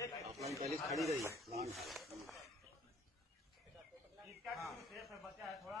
line पहले खड़ी रही लाइन इसका बच्चा है थोड़ा